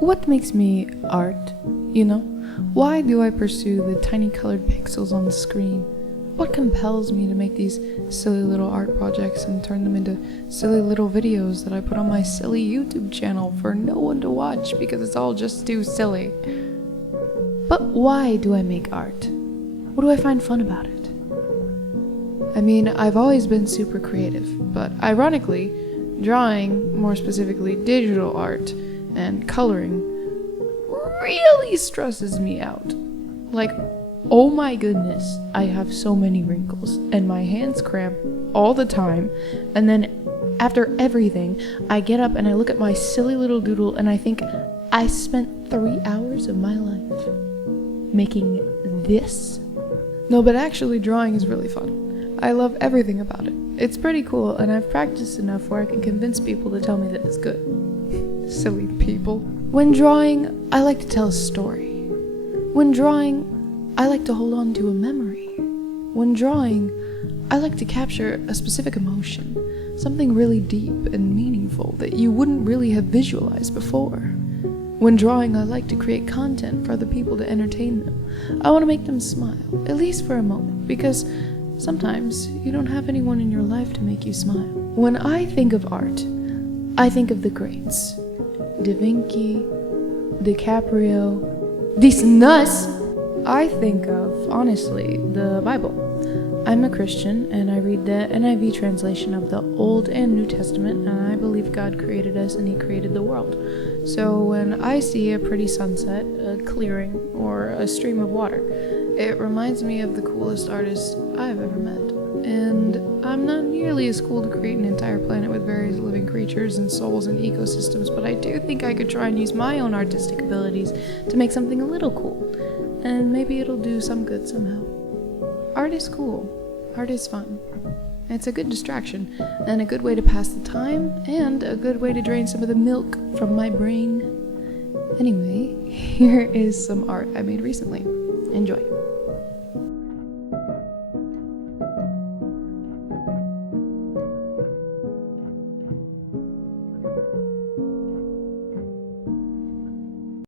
What makes me art, you know? Why do I pursue the tiny colored pixels on the screen? What compels me to make these silly little art projects and turn them into silly little videos that I put on my silly YouTube channel for no one to watch because it's all just too silly? But why do I make art? What do I find fun about it? I mean, I've always been super creative, but ironically, drawing, more specifically digital art, and coloring really stresses me out. Like, oh my goodness, I have so many wrinkles and my hands cramp all the time, and then after everything, I get up and I look at my silly little doodle and I think I spent 3 hours of my life making this. No, but actually drawing is really fun. I love everything about it. It's pretty cool, and I've practiced enough where I can convince people to tell me that it's good. Silly people. When drawing, I like to tell a story. When drawing, I like to hold on to a memory. When drawing, I like to capture a specific emotion, something really deep and meaningful that you wouldn't really have visualized before. When drawing, I like to create content for other people to entertain them. I want to make them smile, at least for a moment, because sometimes you don't have anyone in your life to make you smile. When I think of art, I think of the greats. Da Vinci, DiCaprio, these nuts. I think of, honestly, the Bible. I'm a Christian, and I read the NIV translation of the Old and New Testament, and I believe God created us and He created the world. So when I see a pretty sunset, a clearing, or a stream of water, it reminds me of the coolest artists I've ever met. And I'm not nearly as cool to create an entire planet with various living creatures and souls and ecosystems, but I do think I could try and use my own artistic abilities to make something a little cool. And maybe it'll do some good somehow. Art is cool. Art is fun. It's a good distraction, and a good way to pass the time, and a good way to drain some of the milk from my brain. Anyway, here is some art I made recently. Enjoy.